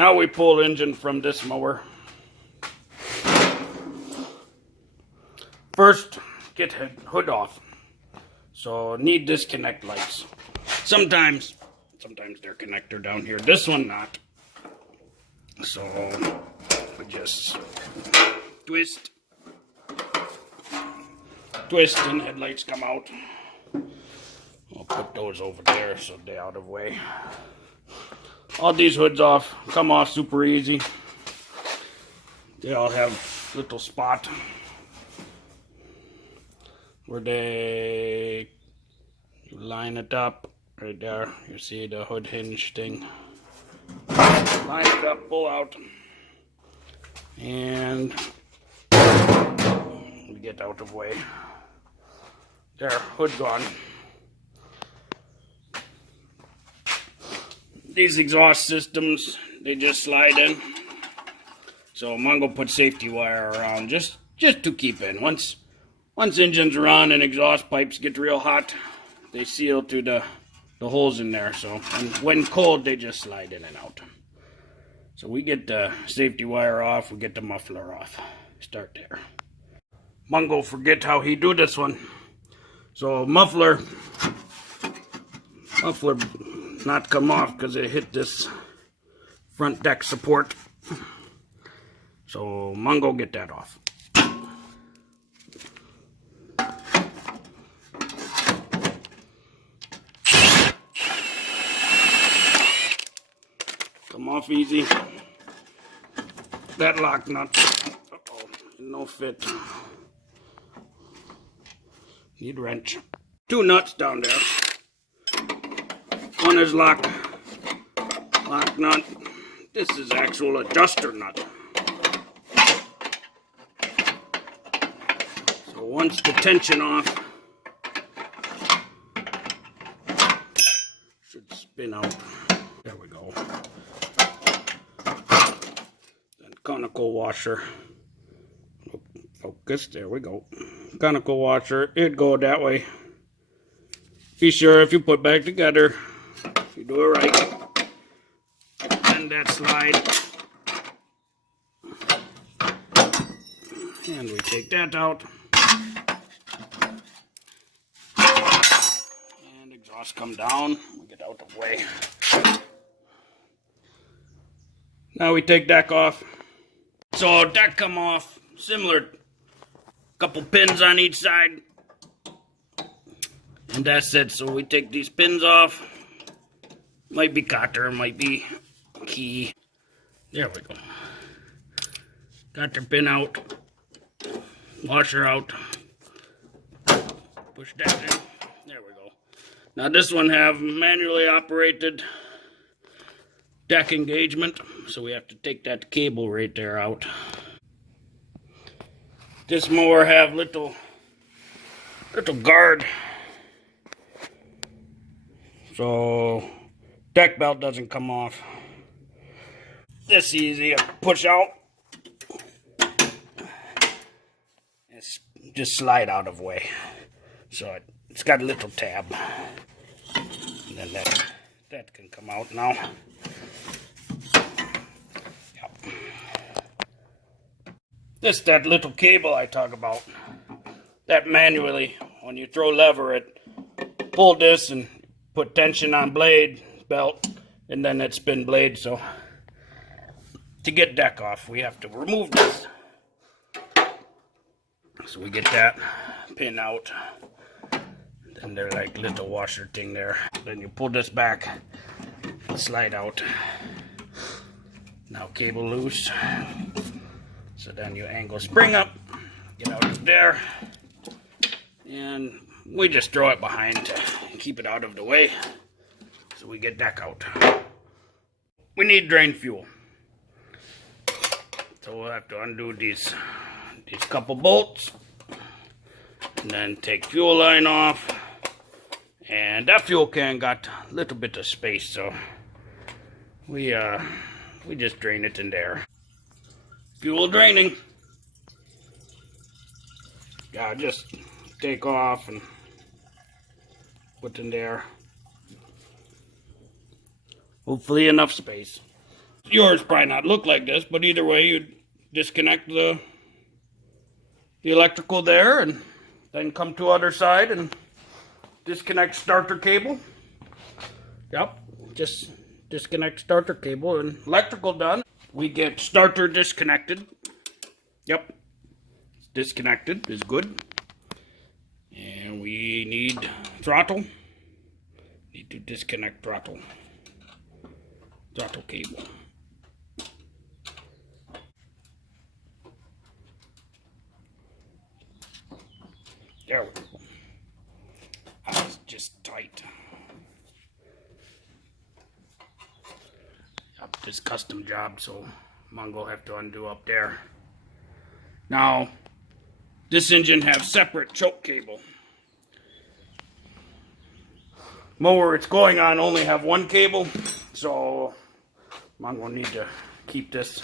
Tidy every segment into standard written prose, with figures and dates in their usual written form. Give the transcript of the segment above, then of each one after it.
Now we pull engine from this mower. First, get hood off. So need disconnect lights. Sometimes they're connector down here. This one not. So we just twist and headlights come out. I'll put those over there so they're out of the way. All these hoods come off super easy. They all have little spot where you line it up right there. You see the hood hinge thing. Line it up, pull out, and we get out of the way. There, hood gone. These exhaust systems, they just slide in. So Mongo put safety wire around just to keep in. Once engines run and exhaust pipes get real hot, they seal to the holes in there. So and when cold, they just slide in and out. So we get the safety wire off, we get the muffler off. Start there. Mongo forget how he do this one. So muffler not come off because it hit this front deck support. So Mongo get that off. Come off easy. That lock nut. Uh-oh, no fit. Need wrench. 2 nuts down there. One is lock nut. This is actual adjuster nut. So once the tension off, should spin out. There we go. Then conical washer. Focus. There we go. Conical washer. It'd go that way. Be sure if you put back together, you do it right. And that slide. And we take that out. And exhaust come down. We get out of the way. Now we take deck off. So deck come off. Similar. Couple pins on each side. And that's it. So we take these pins off. Might be cotter, might be key. There we go. Cotter pin out. Washer out. Push that in. There we go. Now this one have manually operated deck engagement. So we have to take that cable right there out. This mower have little guard. So deck belt doesn't come off. This easy, push out. It's just slide out of the way. So it's got a little tab. And then that can come out now. Yep. This that little cable I talk about. That manually, when you throw lever it, pull this and put tension on blade, belt, and then it spin blade. So to get deck off, we have to remove this. So we get that pin out. Then they're like little washer thing there. Then you pull this back, slide out. Now cable loose. So then you angle spring up, get out of there, and we just throw it behind to keep it out of the way. So we get deck out. We need drain fuel. So we'll have to undo these couple bolts. And then take fuel line off. And that fuel can got a little bit of space, so we just drain it in there. Fuel draining. Yeah, just take off and put in there. Hopefully enough space. Yours probably not look like this, but either way, you disconnect the electrical there, and then come to other side and disconnect starter cable. Yep, just disconnect starter cable and electrical done. We get starter disconnected. Yep, disconnected is good. And we need throttle. Need to disconnect throttle cable. There we go. That's just tight. Up this custom job, so Mongo have to undo up there. Now, this engine have separate choke cable. Mower it's going on only have one cable, so Mongo need to keep this.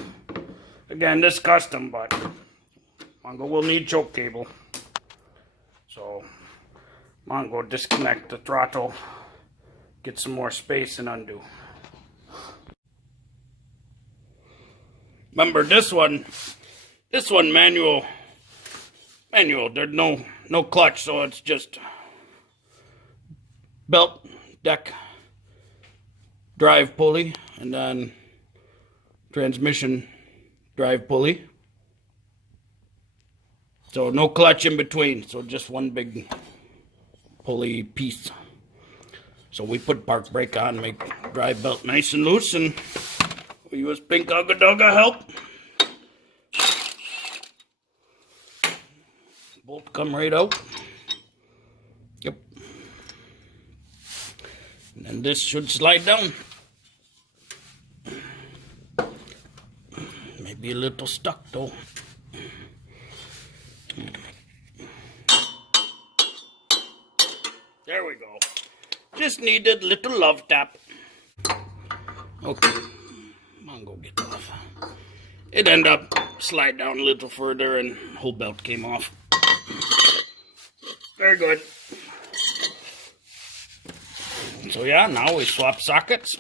Again, this custom, but Mongo will need choke cable. So Mongo disconnect the throttle, get some more space and undo. Remember this one manual. There's no clutch, so it's just belt, deck, drive pulley, and then transmission drive pulley. So no clutch in between, so just one big pulley piece. So we put park brake on, make drive belt nice and loose, and we use pink Ugga Dugga help. Bolt come right out. Yep. And then this should slide down. Maybe a little stuck though. There we go. Just needed a little love tap. Okay. Mongo get off. It ended up slide down a little further and whole belt came off. Very good. So yeah, now we swap sockets.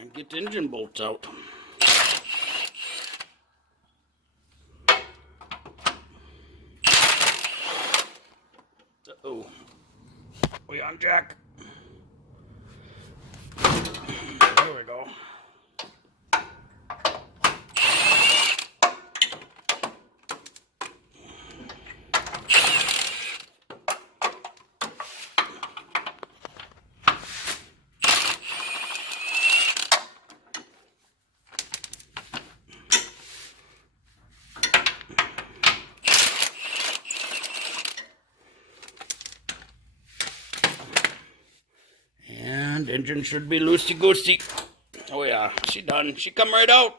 And get the engine bolts out. Uh-oh. We on jack. There we go. And engine should be loosey-goosey. Oh yeah, she done. She come right out.